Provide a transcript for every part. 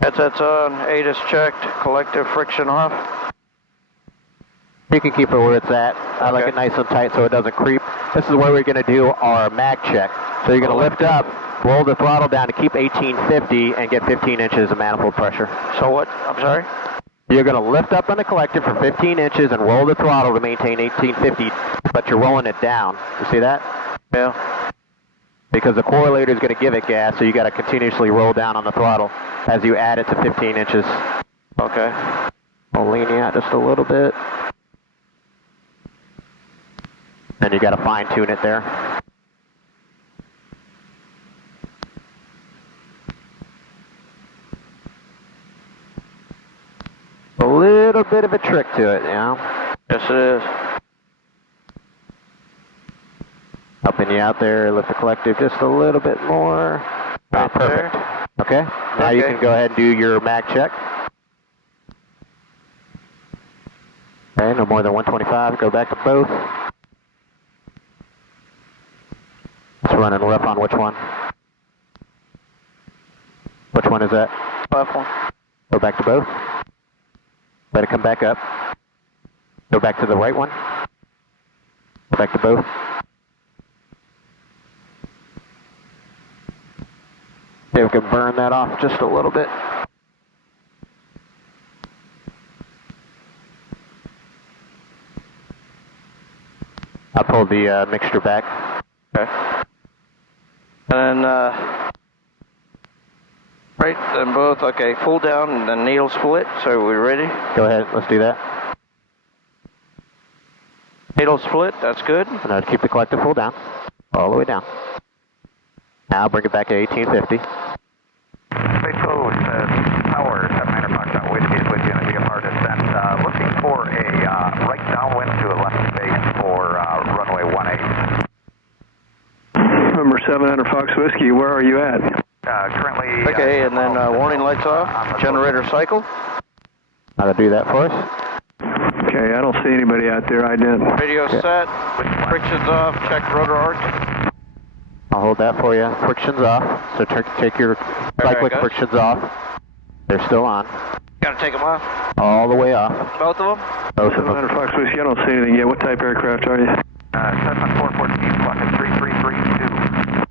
Headsets on, ATIS checked, collective friction off. You can keep it where it's at. I like it nice and tight so it doesn't creep. This is where we're going to do our mag check. So you're going to lift up, roll the throttle down to keep 1850 and get 15 inches of manifold pressure. So what? I'm sorry? You're going to lift up on the collective for 15 inches and roll the throttle to maintain 1850, but you're rolling it down. You see that? Yeah. Because the correlator is going to give it gas, so you got to continuously roll down on the throttle as you add it to 15 inches. Okay. I'll lean you out just a little bit. Then you got to fine tune it there. A little bit of a trick to it, you know? Yes, it is. Helping you out there, lift the collective just a little bit more. Right perfect. there. Okay, now you can go ahead and do your mag check. Okay, no more than 125, go back to both. It's running rough on which one? Which one is that? Left one. Go back to both. Let it come back up. Go back to the right one. Go back to both. See if we can burn that off just a little bit. I'll pull the mixture back. Okay. And then, right, then both, okay, full down and then needle split, so are we ready? Go ahead, let's do that. Needle split, that's good. And now keep the collective full down, all the way down. Now bring it back to 1850. Space Code says power, 700 Foxtrot, way to be with you in a DFR descent. Looking for a right downwind to a left base for runway 18. Number 700 Fox Whiskey, where are you at? Currently... Okay, and then warning lights off, generator cycle. I'll do that for us. Okay, I don't see anybody out there, I didn't. Radio set, friction's off, check rotor arc. I'll hold that for you. Friction's off, so take your cyclic frictions off. They're still on. Gotta take them off. All the way off. Both of them? Both of them. 700 Fox Whiskey, I don't see anything yet. What type aircraft are you? Cessna 414, clock at 3332.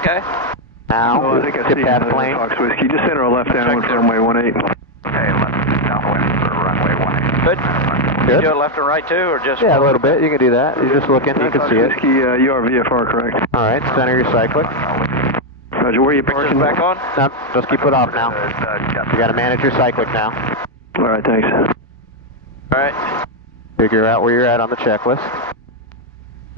Okay. Now, I think I see that another plane. Fox Whiskey. Just enter a left downwind for runway 18. Okay, left downwind for runway 18. Good. Good. You do it left and right too, or just? Yeah, a little bit. You can do that. You're just looking. You can Fox see it. Whiskey, you are VFR, correct? All right. Center your cyclic. Roger, where are you parking? Back on? No, just keep it off now. You got to manage your cyclic now. All right, thanks. All right. Figure out where you're at on the checklist.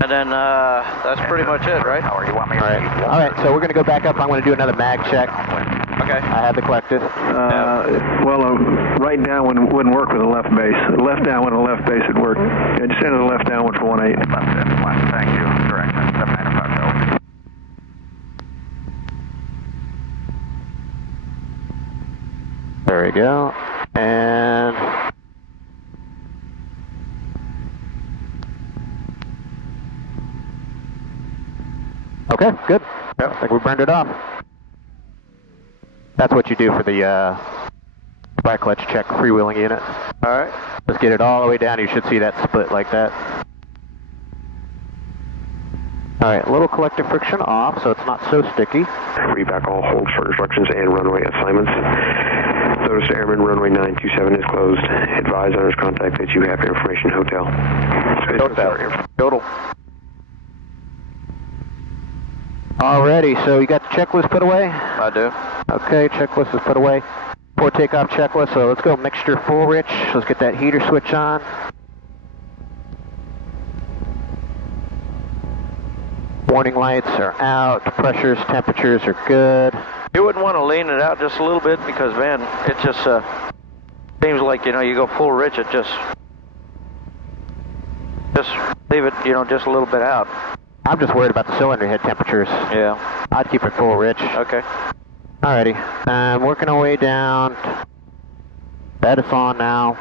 And then that's pretty much it, right? Or you want me All right. All right. So we're going to go back up. I'm going to do another mag check. Okay. I have the collective. Well, right downwind wouldn't work with a left base. Left downwind and a left base would work. Yeah, just enter the left downwind for 18. Left, thank you. Correction, 700 Foxtrot. There we go. And okay, good. Yep, I think we burned it off. That's what you do for the spark clutch check freewheeling unit. All right. Just get it all the way down. You should see that split like that. All right, a little collective friction off, so it's not so sticky. Reback all hold for instructions and runway assignments. Notice Airman runway 927 is closed. Advise owners contact that you have information hotel. Total. Alrighty, so you got the checklist put away? I do. Okay, checklist is put away. For takeoff checklist, so let's go mixture full rich. Let's get that heater switch on. Warning lights are out, pressures, temperatures are good. You wouldn't want to lean it out just a little bit because, man, it just seems like, you know, you go full rich, it just leave it, you know, just a little bit out. I'm just worried about the cylinder head temperatures. Yeah. I'd keep it full rich. Okay. Alrighty, I'm working our way down. That is on now.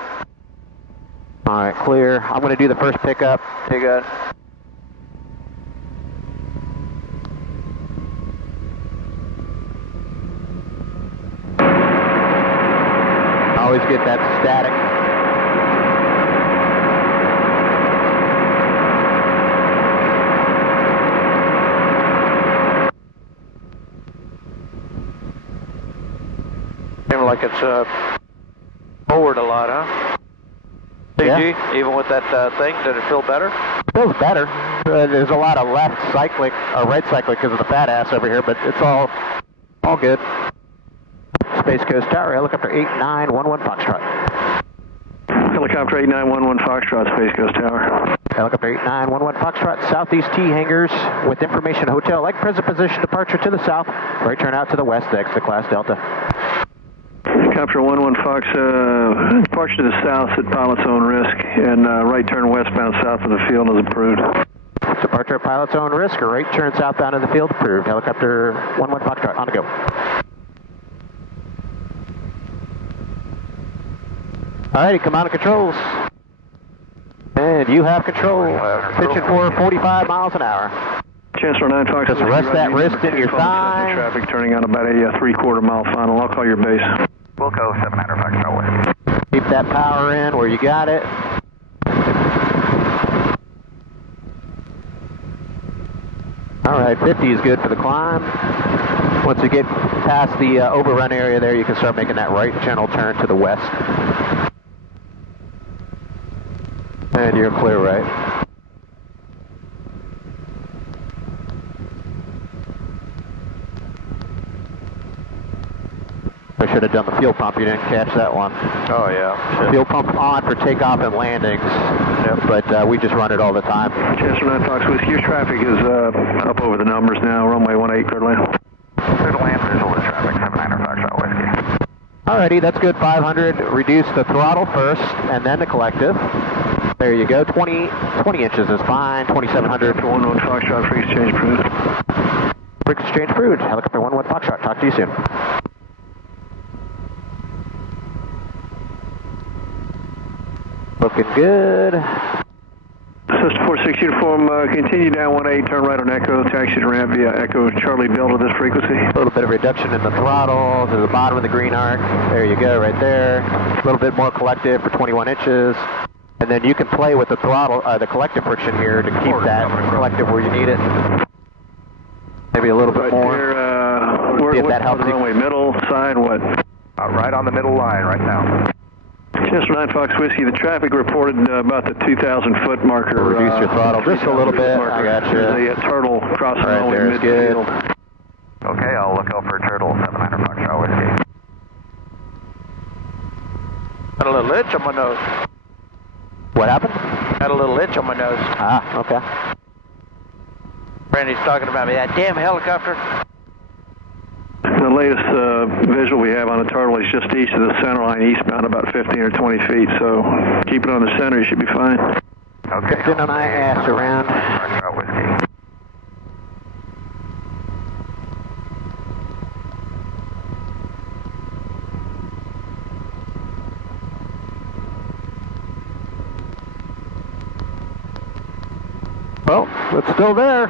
Alright, clear. I'm going to do the first pickup. You got it. always get that static. Seems like it's forward a lot, huh? CG, Yeah. even with that thing, did it feel better? It feels better. There's a lot of left cyclic, or right cyclic because of the fat ass over here, but it's all good. Space Coast Tower, helicopter 8911 Foxtrot. Helicopter 8911 Foxtrot, Space Coast Tower. Helicopter 8911 Foxtrot, southeast T hangars with information hotel, like present position, departure to the south, right turn out to the west, exit class Delta. Helicopter 11 Fox, departure to the south at pilot's own risk, and right turn westbound south of the field is approved. Departure at pilot's own risk, or right turn southbound in the field approved. Helicopter 11 Foxtrot, on to go. Alrighty, come out of controls. And you have control. Pitching for 45 miles an hour. Chancellor 9 Fox. Just rest that wrist in your thigh. Traffic turning on about a 3/4 mile final. I'll call your base. Wilco 700 Foxtrot Whiskey. Keep that power in where you got it. Alright, 50 is good for the climb. Once you get past the overrun area there, you can start making that right general turn to the west. And you're clear right. I should have done the fuel pump. You didn't catch that one. Oh, yeah. Fuel pump on for takeoff and landings. Yep. But we just run it all the time. Chancellor 9 Fox Whiskey, your traffic is up over the numbers now. Runway 18, clear to land. Clear to land, visual to traffic, 700 Foxtrot Whiskey. Alrighty, that's good. 500. Reduce the throttle first, and then the collective. There you go. 20 inches is fine. 2700. 11 Foxtrot, free exchange approved. Free exchange approved. Helicopter 11 Foxtrot. Talk to you soon. Looking good. System 46 uniform, continue down 18, turn right on Echo, taxi to ramp via Echo Charlie Delta this frequency. A little bit of reduction in the throttle to the bottom of the green arc. There you go, right there. A little bit more collective for 21 inches. And then you can play with the throttle, the collective friction here to keep that collective where you need it. Maybe a little bit more. Where that helps the runway, middle, side, what? Right on the middle line right now. Chancellor 9 Fox Whiskey, the traffic reported about the 2,000-foot marker. Reduce your throttle just a little bit. I got you. There's a turtle crossing right runway there, midfield. good. Okay, I'll look out for a turtle, 700 Foxtrot Whiskey. Got a little itch on my nose. What happened? Got a little itch on my nose. Ah, okay. Brandy's talking about me. That damn helicopter. The latest visual we have on the turtle is just east of the center line, eastbound about 15 or 20 feet. So keep it on the center, you should be fine. Okay. Lifting on my ass around. Foxtrot Whiskey. Well, it's still there.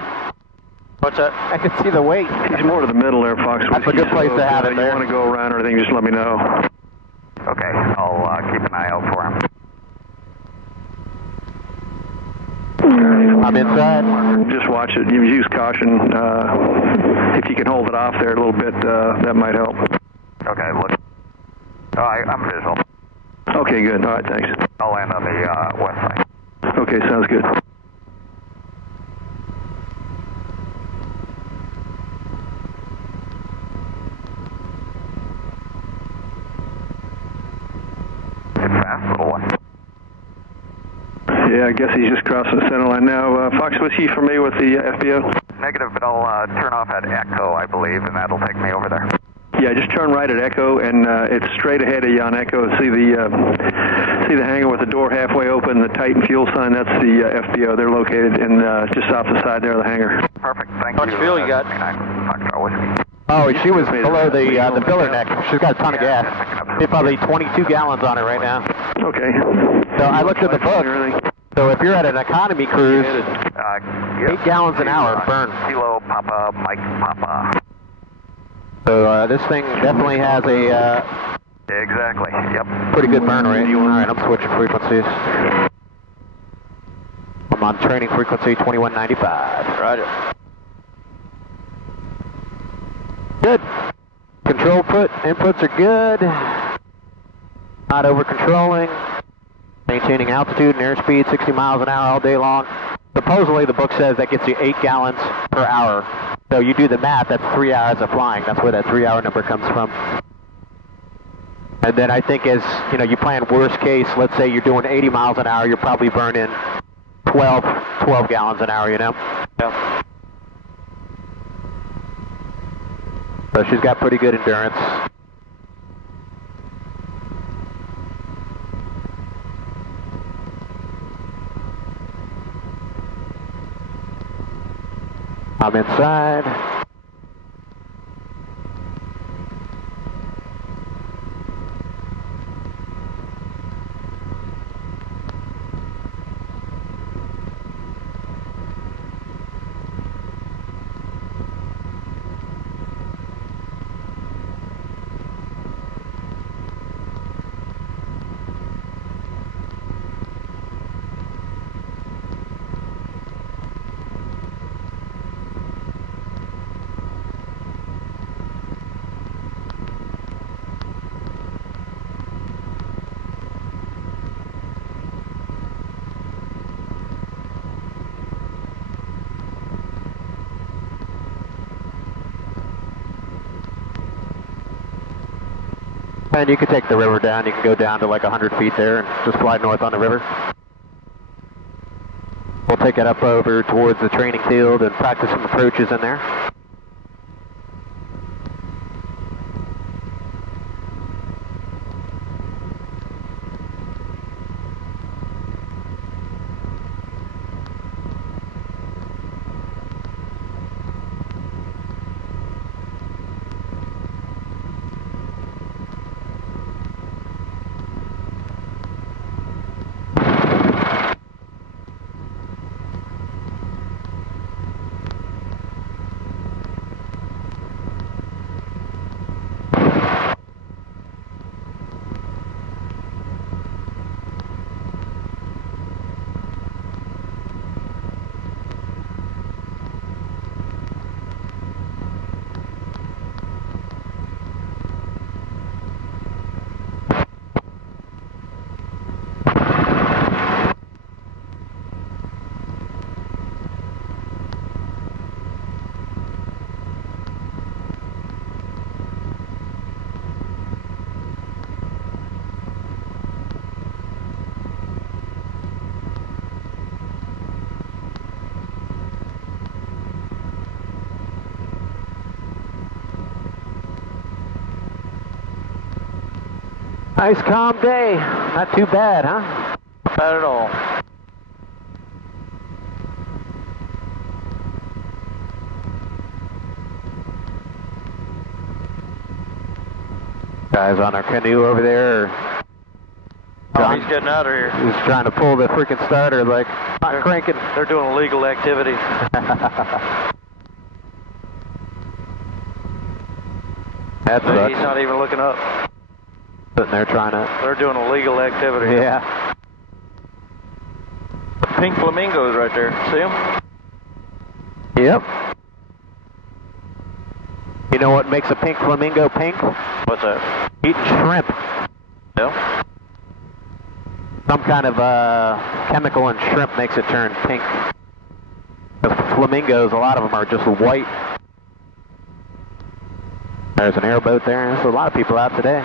What's that? I can see the weight. He's more to the middle there, Fox Whiskey. That's a good place to have it you there. want to go around or anything, just let me know. Okay, I'll keep an eye out for him. I'm inside. Just watch it. You use caution. If you can hold it off there a little bit, that might help. Okay, look. I'm visual. Okay, good. All right, thanks. I'll land on the west side. Okay, sounds good. It's fast, little one. Yeah, I guess he's just crossing the center line now. Fox Whiskey for me with the FBO. Negative, but I'll turn off at Echo, I believe, and that'll take me over there. Yeah, just turn right at Echo, and it's straight ahead of you on Echo. See the hangar with the door halfway open, the Titan fuel sign. That's the FBO. They're located in just off the side there of the hangar. Perfect, thank How you. much fuel you got? Foxtrot Whiskey. Oh, she was below the filler neck. She's got a ton of gas. It's probably 22 gallons on it right now. Okay. So I looked at the book. So if you're at an economy cruise, 8 gallons an hour burn. Kilo Papa, Mike Papa. So this thing definitely has Exactly, yep. Pretty good burn rate. Alright, I'm switching frequencies. I'm on training frequency 2195. Roger. Good. Control inputs are good. Not over controlling. Maintaining altitude and airspeed 60 miles an hour all day long. Supposedly the book says that gets you 8 gallons per hour. So you do the math, that's 3 hours of flying. That's where that 3-hour number comes from. And then I think as you plan worst case, let's say you're doing 80 miles an hour, you're probably burning 12 gallons an hour, Yeah. So she's got pretty good endurance. I'm inside. And you can take the river down. You can go down to like 100 feet there and just fly north on the river. We'll take it up over towards the training field and practice some approaches in there. Nice calm day. Not too bad, huh? Not bad at all. Guys on our canoe over there. Oh, he's getting out of here. He's trying to pull the freaking starter, like, not cranking. They're doing illegal activity. That sucks. He's not even looking up. Sitting there trying to... They're doing illegal activity. Yeah. Pink flamingos right there. See them? Yep. You know what makes a pink flamingo pink? What's that? Eating shrimp. Yeah. Some kind of chemical in shrimp makes it turn pink. The flamingos, a lot of them are just white. There's an airboat there. There's a lot of people out today.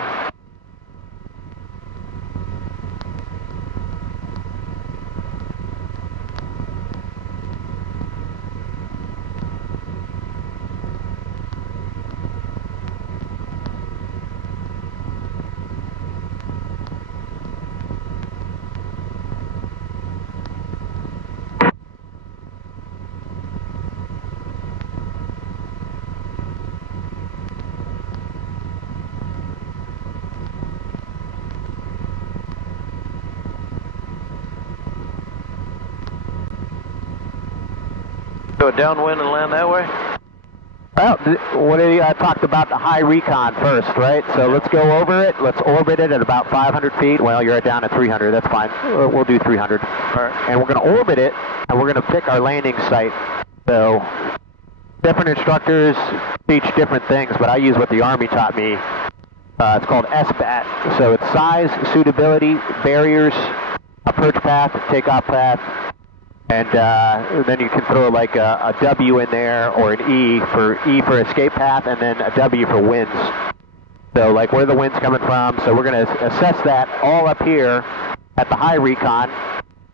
Go downwind and land that way? Well, I talked about the high recon first, right? So let's go over it. Let's orbit it at about 500 feet. Well, you're down at 300. That's fine. We'll do 300. All right. And we're going to orbit it, and we're going to pick our landing site. So different instructors teach different things, but I use what the Army taught me. It's called SBAT. So it's size, suitability, barriers, approach path, takeoff path, and then you can throw like a W in there or an E for escape path, and then a W for winds. So like where are the winds coming from? So we're going to assess that all up here at the high recon.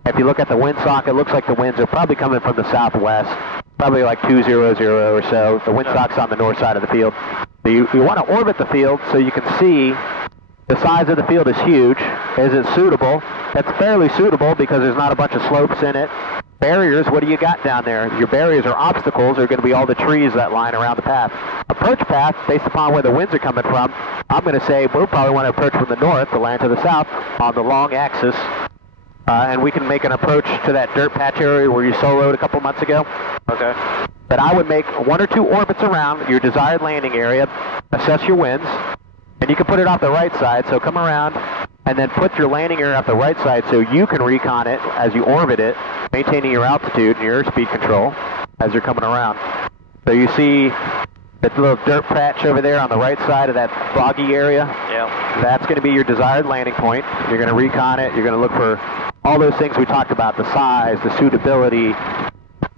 If you look at the windsock, it looks like the winds are probably coming from the southwest, probably like 200 or so. The windsock's on the north side of the field. So you want to orbit the field so you can see the size of the field is huge. Is it suitable? It's fairly suitable because there's not a bunch of slopes in it. Barriers, what do you got down there? Your barriers or obstacles are going to be all the trees that line around the path. Approach path, based upon where the winds are coming from, I'm going to say we'll probably want to approach from the north to land to the south on the long axis. And we can make an approach to that dirt patch area where you soloed a couple months ago. Okay. But I would make 1 or 2 orbits around your desired landing area, assess your winds, and you can put it off the right side, so come around and then put your landing area off the right side so you can recon it as you orbit it, maintaining your altitude and your airspeed control as you're coming around. So you see that little dirt patch over there on the right side of that boggy area? Yeah. That's going to be your desired landing point. You're going to recon it. You're going to look for all those things we talked about, the size, the suitability,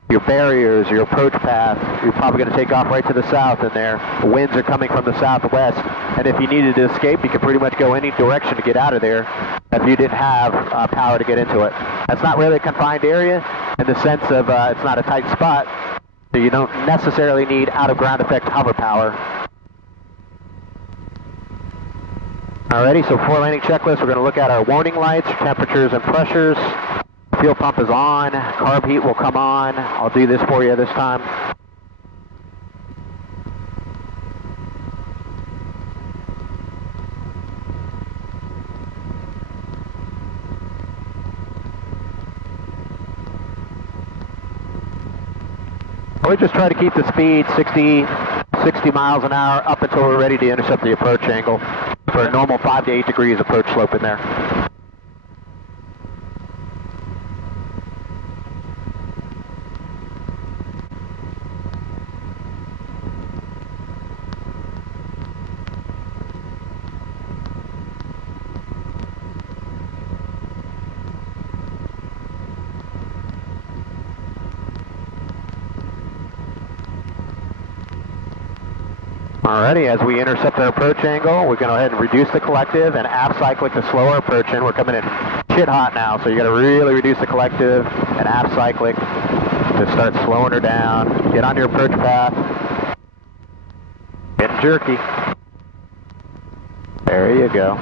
your barriers, your approach path. You're probably going to take off right to the south in there. The winds are coming from the southwest. And if you needed to escape, you could pretty much go any direction to get out of there if you didn't have power to get into it. That's not really a confined area in the sense of it's not a tight spot, so you don't necessarily need out-of-ground effect hover power. Alrighty, so before landing checklist, we're going to look at our warning lights, temperatures and pressures. Fuel pump is on, carb heat will come on. I'll do this for you this time. We just try to keep the speed 60 miles an hour up until we're ready to intercept the approach angle for a normal 5 to 8 degrees approach slope in there. Alrighty, as we intercept our approach angle, we're going to go ahead and reduce the collective and aft cyclic to slow our approach in. We're coming in shit hot now, so you got to really reduce the collective and aft cyclic to start slowing her down. Get on your approach path. Get jerky. There you go.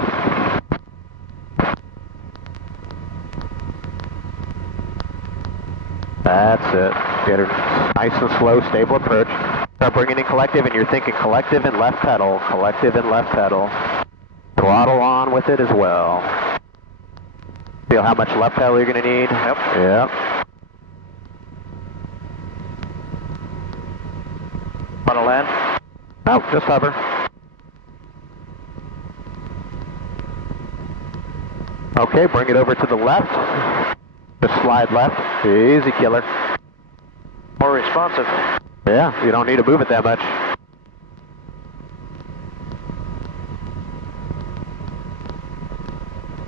That's it. Get her nice and slow, stable approach. Start bringing in collective, and you're thinking collective and left pedal, collective and left pedal. Throttle on with it as well. Feel how much left pedal you're going to need? Yep. Yep. Want to land? No, just hover. Okay, bring it over to the left. Just slide left. Easy killer. More responsive. Yeah, you don't need to move it that much.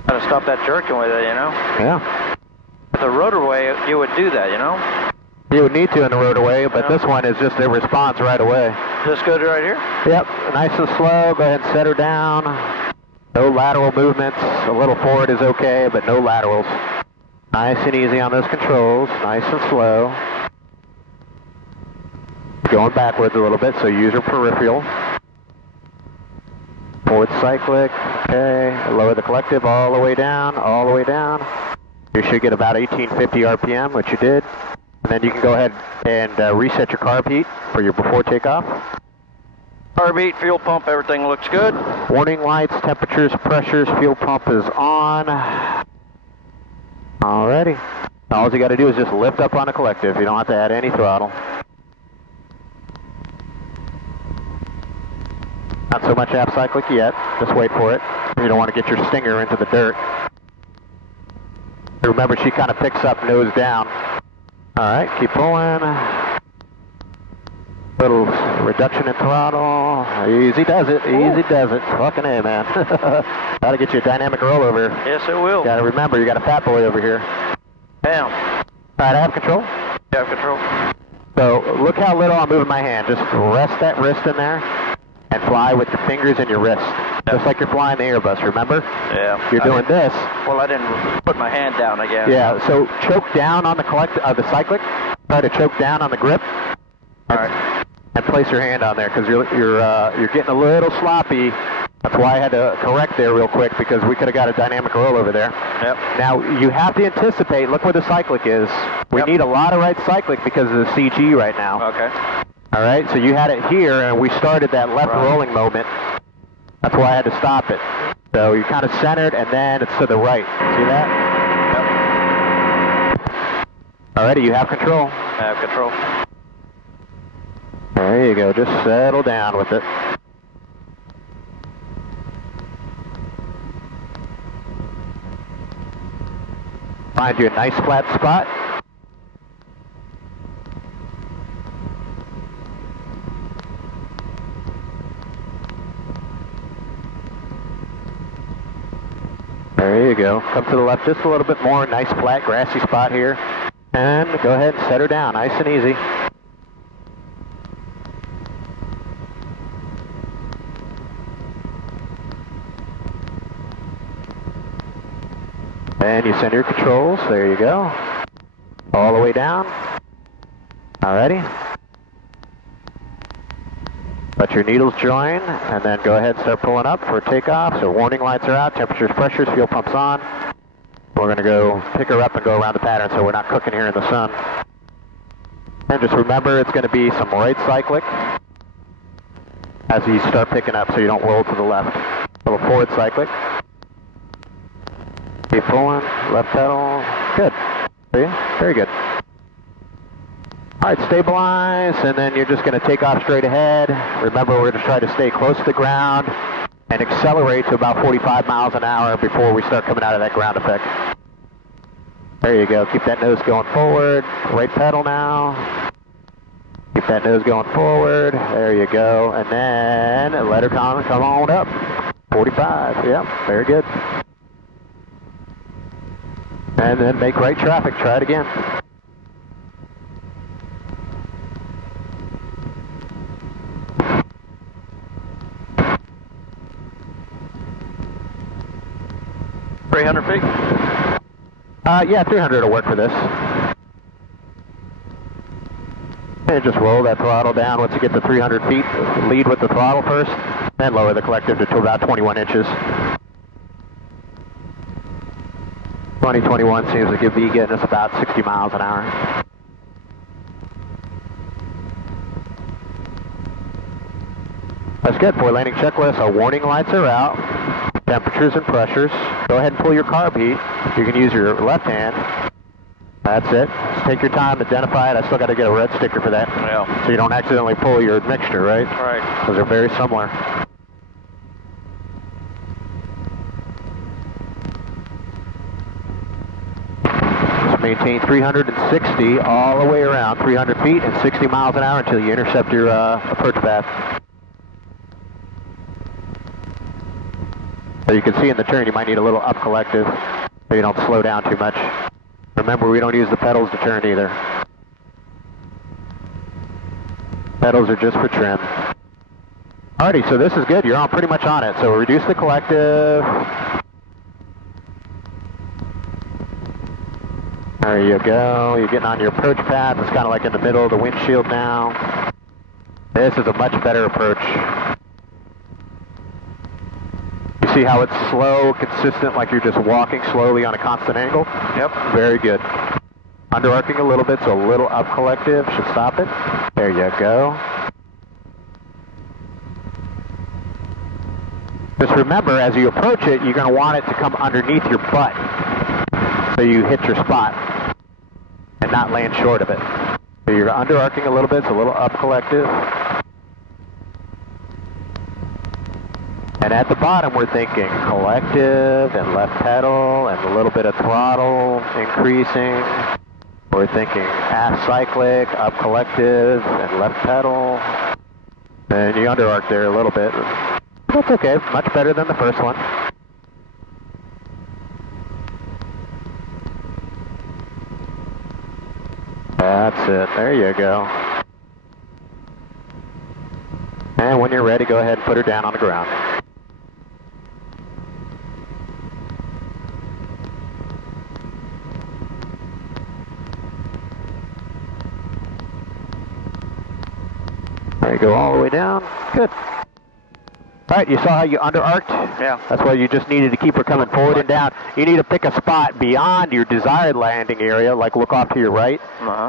Gotta stop that jerking with it, you know? Yeah. With the rotorway, you would do that, you know? You would need to in the rotorway, but Yeah. this one is just a response right away. Just good right here? Yep, nice and slow. Go ahead and set her down. No lateral movements. A little forward is okay, but no laterals. Nice and easy on those controls. Nice and slow. Going backwards a little bit, so use your peripheral. Forward cyclic, okay. Lower the collective all the way down, all the way down. You should get about 1850 RPM, which you did. And then you can go ahead and reset your carb heat for your before takeoff. Carb heat, fuel pump, everything looks good. Warning lights, temperatures, pressures, fuel pump is on. Alrighty. All you got to do is just lift up on a collective. You don't have to add any throttle. Not so much half cyclic yet. Just wait for it. You don't want to get your stinger into the dirt. Remember, she kind of picks up nose down. All right, keep pulling. Little reduction in throttle. Easy does it. Easy does it. Fucking A, man. Gotta get you a dynamic rollover. Yes, it will. Gotta remember, you got a fat boy over here. Down. All right, I have control. You have control. So look how little I'm moving my hand. Just rest that wrist in there and fly with the fingers in your wrist. Just like you're flying the Airbus, remember? Yeah. You're doing this. Well, I didn't put my hand down again. Yeah, so choke down on the the cyclic. Try to choke down on the grip. All right. And place your hand on there because you're getting a little sloppy. That's why I had to correct there real quick because we could have got a dynamic roll over there. Yep. Now you have to anticipate. Look where the cyclic is. We need a lot of right cyclic because of the CG right now. Okay. All right. So you had it here, and we started that left rolling moment. That's why I had to stop it. So you're kind of centered, and then it's to the right. See that? Yep. All righty. You have control. I have control. There you go. Just settle down with it. Find you a nice flat spot. There you go. Come to the left just a little bit more. Nice flat grassy spot here. And go ahead and set her down. Nice and easy. And you send your controls, there you go. All the way down. Alrighty. Let your needles join, and then go ahead and start pulling up for takeoff. So warning lights are out, temperatures, pressures, fuel pumps on. We're going to go pick her up and go around the pattern so we're not cooking here in the sun. And just remember, it's going to be some right cyclic as you start picking up so you don't roll to the left. A little forward cyclic. Keep pulling, left pedal, good. See? Very good. All right, stabilize, and then you're just going to take off straight ahead. Remember, we're going to try to stay close to the ground and accelerate to about 45 miles an hour before we start coming out of that ground effect. There you go. Keep that nose going forward. Right pedal now. Keep that nose going forward. There you go. And then let her come on up. 45. Yep, very good. And then make right traffic. Try it again. feet? Yeah, 300 will work for this. And just roll that throttle down once you get to 300 feet. Lead with the throttle first, then lower the collective to about 21 inches. 2021 seems to be getting us about 60 miles an hour. That's good. For landing checklist, our warning lights are out. Temperatures and pressures. Go ahead and pull your carb heat. You can use your left hand. That's it. Just take your time to identify it. I still got to get a red sticker for that. Yeah. So you don't accidentally pull your mixture, right? Right. Because they're very similar. Just maintain 360 all the way around, 300 feet and 60 miles an hour until you intercept your approach path. So you can see in the turn you might need a little up collective so you don't slow down too much. Remember, we don't use the pedals to turn either. Pedals are just for trim. Alrighty, so this is good. You're on pretty much on it. So reduce the collective. There you go. You're getting on your approach path. It's kind of like in the middle of the windshield now. This is a much better approach. You see how it's slow, consistent, like you're just walking slowly on a constant angle? Yep. Very good. Under-arcing a little bit, so a little up collective should stop it. There you go. Just remember, as you approach it, you're going to want it to come underneath your butt so you hit your spot and not land short of it. So you're under-arcing a little bit, so a little up collective. And at the bottom, we're thinking collective and left pedal and a little bit of throttle increasing. We're thinking aft cyclic, up collective, and left pedal. And you under arc there a little bit. That's okay, much better than the first one. That's it, there you go. And when you're ready, go ahead and put her down on the ground. There you go, all the way down. Good. All right, you saw how you under-arced? Yeah. That's why you just needed to keep her coming forward and down. You need to pick a spot beyond your desired landing area, like look off to your right,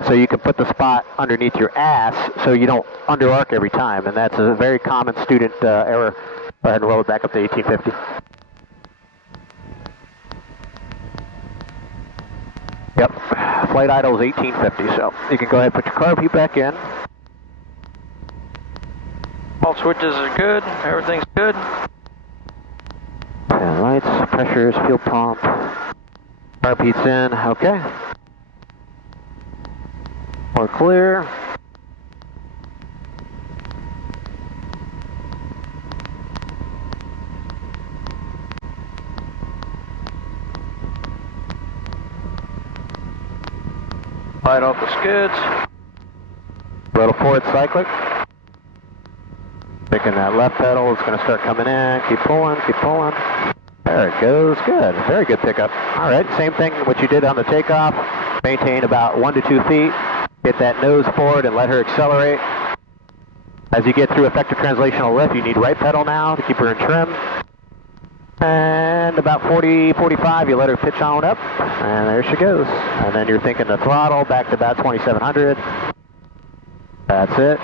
so you can put the spot underneath your ass so you don't under-arc every time, and that's a very common student error. Go ahead and roll it back up to 1850. Yep, flight idle is 1850, so you can go ahead and put your carb heat back in. All switches are good, everything's good. And lights, pressures, fuel pump, carb heat's in, okay. We're clear. Light off the skids. Little forward cyclic. Picking that left pedal, it's going to start coming in. Keep pulling, keep pulling. There it goes, good. Very good pickup. All right, same thing what you did on the takeoff. Maintain about 1 to 2 feet. Get that nose forward and let her accelerate. As you get through effective translational lift, you need right pedal now to keep her in trim. And about 40, 45, you let her pitch on up, and there she goes. And then you're thinking the throttle back to about 2,700. That's it.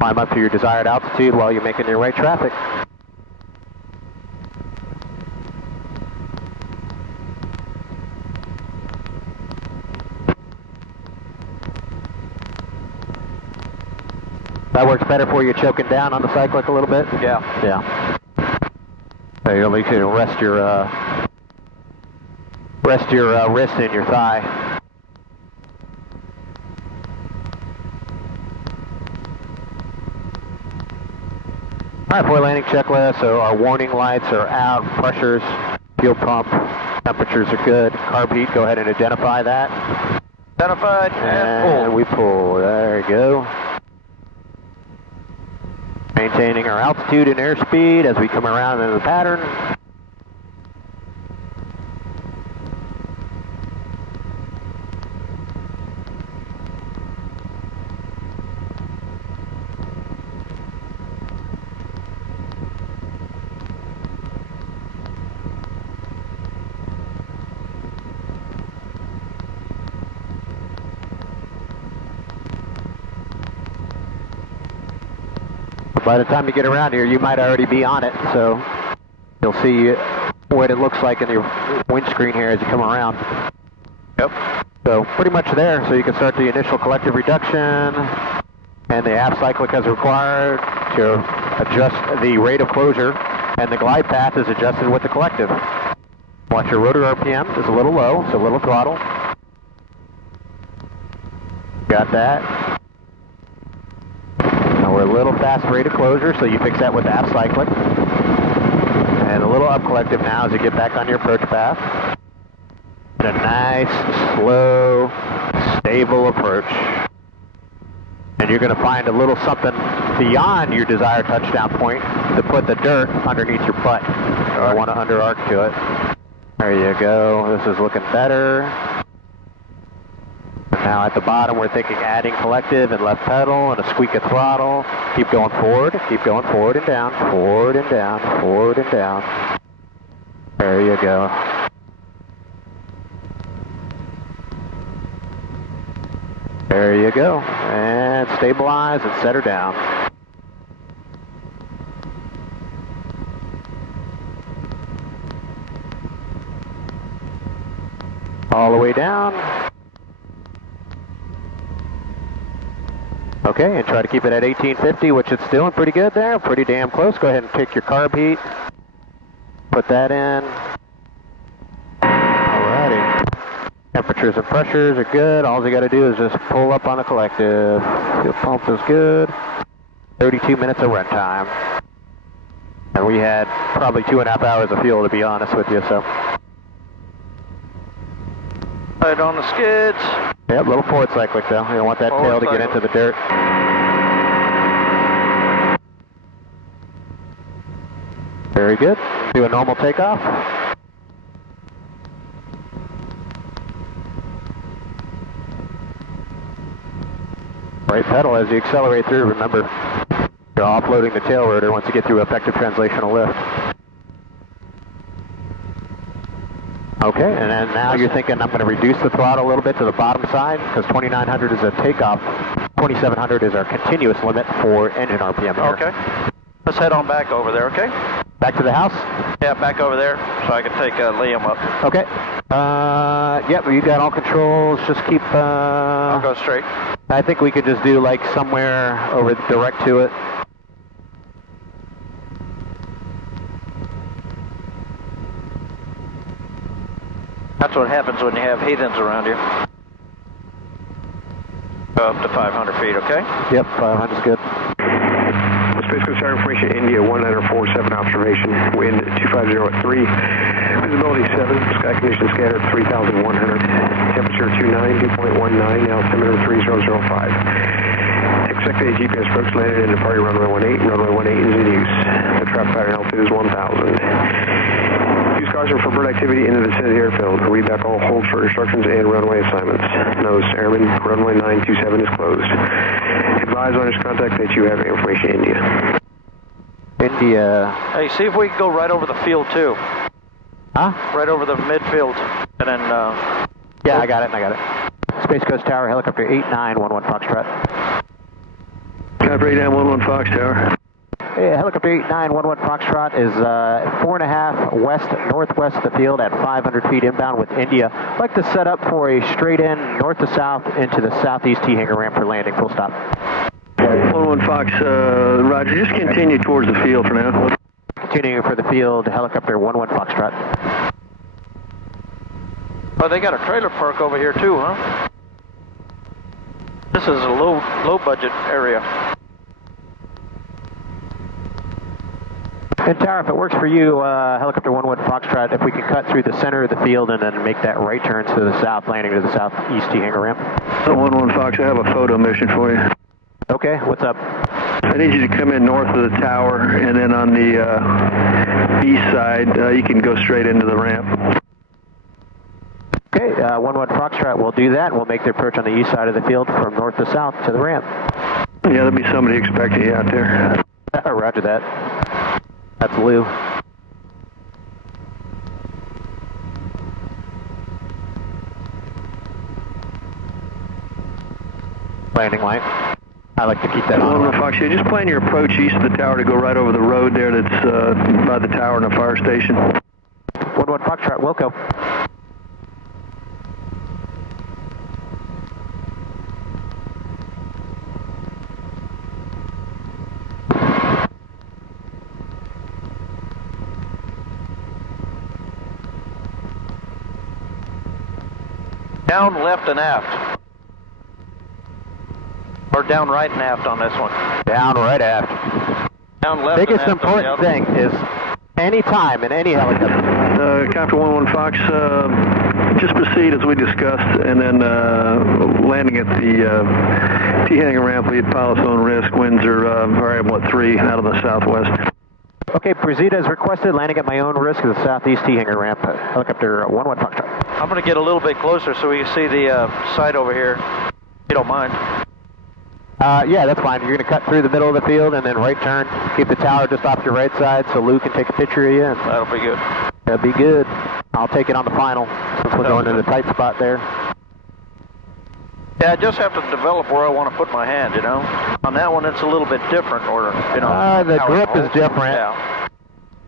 Climb up to your desired altitude while you're making your right traffic. That works better for you choking down on the cyclic a little bit? Yeah. Yeah. So you'll need to rest your wrist in your thigh. All right, for landing checklist, so our warning lights are out, pressures, fuel pump, temperatures are good. Carb heat, go ahead and identify that. Identified and pull. And we pull, there you go. Maintaining our altitude and airspeed as we come around into the pattern. By the time you get around here, you might already be on it, so you'll see what it looks like in your windscreen here as you come around. Yep. So pretty much there, so you can start the initial collective reduction and the aft cyclic as required to adjust the rate of closure, and the glide path is adjusted with the collective. Watch your rotor RPM is a little low, so a little throttle. Got that. We're a little fast rate of closure, so you fix that with aft cyclic. And a little up collective now as you get back on your approach path. And a nice, slow, stable approach. And you're going to find a little something beyond your desired touchdown point to put the dirt underneath your butt. So I want to under arc to it. There you go. This is looking better. Now at the bottom, we're thinking adding collective and left pedal and a squeak of throttle. Keep going forward and down, forward and down, forward and down. There you go. There you go. And stabilize and set her down. All the way down. Okay, and try to keep it at 1850, which it's doing pretty good there, pretty damn close. Go ahead and take your carb heat, put that in. Alrighty. Temperatures and pressures are good. All you got to do is just pull up on the collective. Fuel pump is good. 32 minutes of run time. And we had probably 2.5 hours of fuel, to be honest with you, so. Right on the skids. Yep, little forward cyclic though. You don't want that tail to get into the dirt. Very good. Do a normal takeoff. Right pedal as you accelerate through. Remember, you're offloading the tail rotor once you get through effective translational lift. Okay, and then now you're thinking I'm going to reduce the throttle a little bit to the bottom side because 2900 is a takeoff, 2700 is our continuous limit for engine RPM here. Okay. Let's head on back over there, okay? Back to the house? Yeah, back over there so I can take Liam up. Okay. Yep, you got all controls. Just keep... I'll go straight. I think we could just do like somewhere over direct to it. That's what happens when you have heathens around you. Go up to 500 feet, okay? Yep, 500 is good. Space Coast Tower information, India 1947 observation, wind 250 at 3, visibility 7, sky conditions scattered 3,100, temperature 29, dew point 19, altimeter 3005. Expected GPS approach landed in departing runway 18, runway 18 is in use. The traffic pattern altitude is 1,000. Use caution for bird activity in the vicinity airfield. Read back all hold short instructions and runway assignments. Notice Airman, runway 927 is closed. Advise on this contact that you have information India. India. Hey, see if we can go right over the field too. Huh? Right over the midfield. And then, yeah, I got it. Space Coast Tower, helicopter 8911 Foxtrot. Copy 8911 Fox Tower. Hey, helicopter 8911 Foxtrot is 4.5 west-northwest of the field at 500 feet inbound with India. I'd like to set up for a straight in north to south into the southeast T-hanger ramp for landing. Full stop. 11 Fox, Roger. Just continue towards the field for now. Continuing for the field, helicopter 11 Foxtrot. oh, they got a trailer park over here too, huh? This is a low budget area. And Tower, if it works for you, helicopter 11 Foxtrot, if we can cut through the center of the field and then make that right turn to the south, landing to the southeast T-hanger ramp. 11 Fox, I have a photo mission for you. Okay, what's up? I need you to come in north of the tower, and then on the east side, you can go straight into the ramp. Okay, 11 Foxtrot will do that. We'll make the approach on the east side of the field from north to south to the ramp. Yeah, there'll be somebody expecting you out there. Roger that. That's Lou. Landing light. I like to keep that on. Fox, yeah, just plan your approach east of the tower to go right over the road there that's by the tower and the fire station. 11 Foxtrot, Wilco. Down left and aft. Or down right and aft on this one. Down right aft. Down left Biggest and aft on the important other. thing is any time in any helicopter. Captain 11 Fox, just proceed as we discussed, and then landing at the T-hanger ramp, lead pilot's own risk. Winds are variable at 3 out of the southwest. Okay, proceed as requested, landing at my own risk at the southeast T-hanger ramp, helicopter 11 Foxtrot. I'm going to get a little bit closer so we can see the side over here, if you don't mind. Yeah, that's fine. You're going to cut through the middle of the field and then right turn. Keep the tower just off your right side so Lou can take a picture of you. And That'll be good. that'll be good. I'll take it on the final since we're going in the tight spot there. Yeah, I just have to develop where I want to put my hand, you know. On that one, it's a little bit different, or, you know. The how grip it is holds. different. Yeah.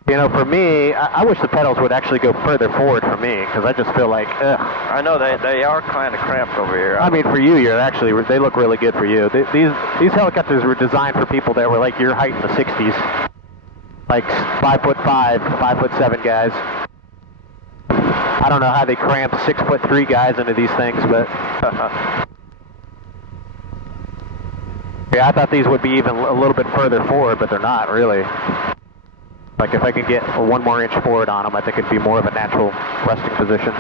You know, for me, I wish the pedals would actually go further forward for me, because I just feel like, ugh. I know they are kind of cramped over here. I mean, for you, they look really good for you. These helicopters were designed for people that were like your height in the 60s. Like 5'5", 5'7" guys. I don't know how they cramp 6'3" guys into these things, but yeah, I thought these would be even a little bit further forward, but they're not really. Like if I could get 1 more inch forward on them, I think it'd be more of a natural resting position.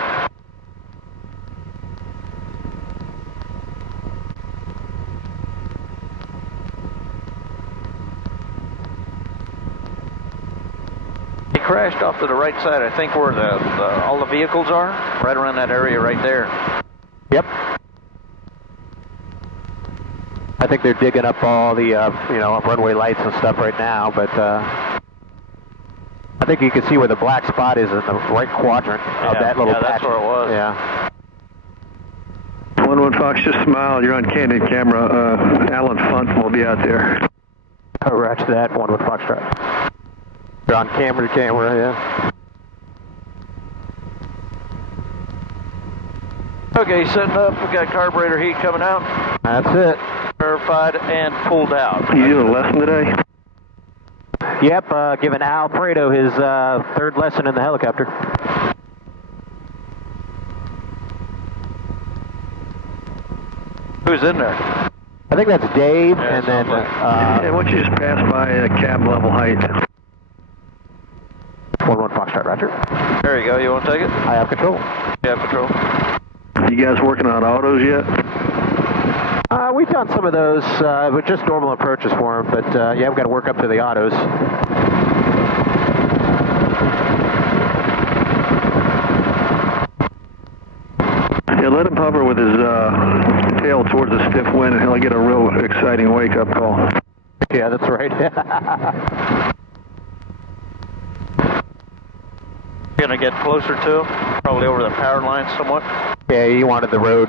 He crashed off to the right side, I think where all the vehicles are, right around that area right there. Yep. I think they're digging up all the, runway lights and stuff right now, but I think you can see where the black spot is in the right quadrant of that little patch. Yeah, that's where it was. Yeah. 11 Fox, just smiled. You're on candid camera. Alan Funt will be out there. Oh, roger that. 11 Foxtrot. You're on camera to camera, yeah. Okay, setting up. We got carburetor heat coming out. That's it. Verified and pulled out. You doing a lesson today? Yep, giving Alfredo his 3rd lesson in the helicopter. Who's in there? I think that's Dave, Yeah, and then... Yeah, why don't you just pass by cab level height? 11 Foxtrot, roger. There you go. You want to take it? I have control. You have control. You guys working on autos yet? We've done some of those with just normal approaches for them, but yeah, we've got to work up to the autos. Yeah, let him hover with his tail towards the stiff wind and he'll get a real exciting wake-up call. Yeah, that's right. Gonna get closer to him, probably over the power line somewhat. Yeah, you wanted the road.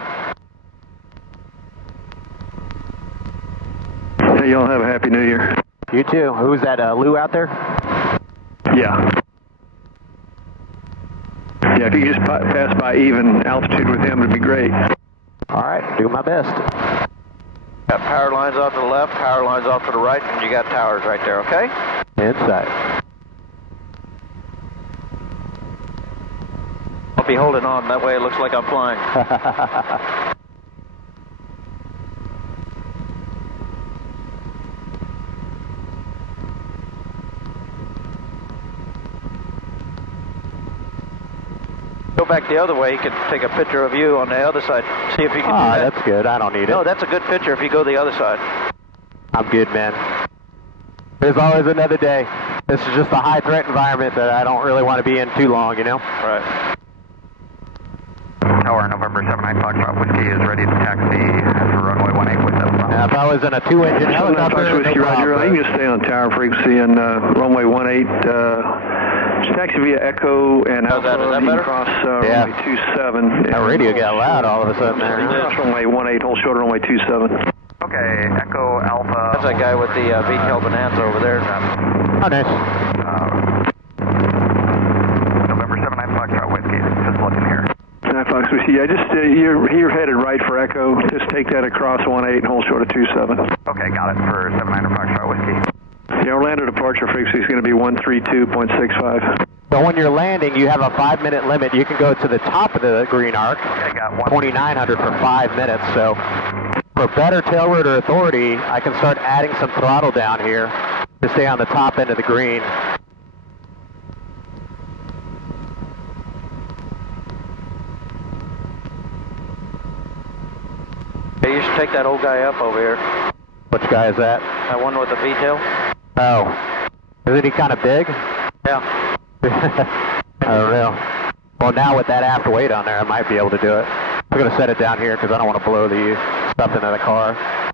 Hey, y'all have a happy new year. You too. Who's that, Lou out there? Yeah. Yeah, if you could just pass by even altitude with him, it'd be great. All right, do my best. Got power lines off to the left, power lines off to the right, and you got towers right there, okay? Inside. I'll be holding on, that way it looks like I'm flying. Go back the other way, you can take a picture of you on the other side. See if you can do that. That's good. I don't need it. No, that's a good picture if you go the other side. I'm good, man. There's always another day. This is just a high-threat environment that I don't really want to be in too long, you know? Right. Tower November 79 Foxtrot Whiskey is ready to taxi to runway 18 with them. If I was in a 2-engine helicopter, no Whiskey, Roger. You can just stay on tower frequency and runway 18. Just taxi via Echo and How's that? Is that better? Cross runway 27. That radio got loud all of a sudden there. Cross runway 18, hold short runway 27. Okay, Echo Alpha. That's that guy with the VTEL Bonanza over there. Oh, nice. November 79 Foxtrot Whiskey, just looking here. Fox Whiskey, yeah, just you're headed right for Echo. Just take that across 18 and hold short of 27. Okay, got it for 79 Foxtrot Whiskey. Yeah, Orlando departure frequency is going to be 132.65. So when you're landing, you have a 5-minute limit. You can go to the top of the green arc, Okay, got 2900 for 5 minutes. So for better tail rotor authority, I can start adding some throttle down here to stay on the top end of the green. Hey, you should take that old guy up over here. Which guy is that? That one with the VTEL? Oh. Isn't he kind of big? Yeah. I don't know. Well, now with that aft weight on there, I might be able to do it. I'm going to set it down here because I don't want to blow the stuff into the car.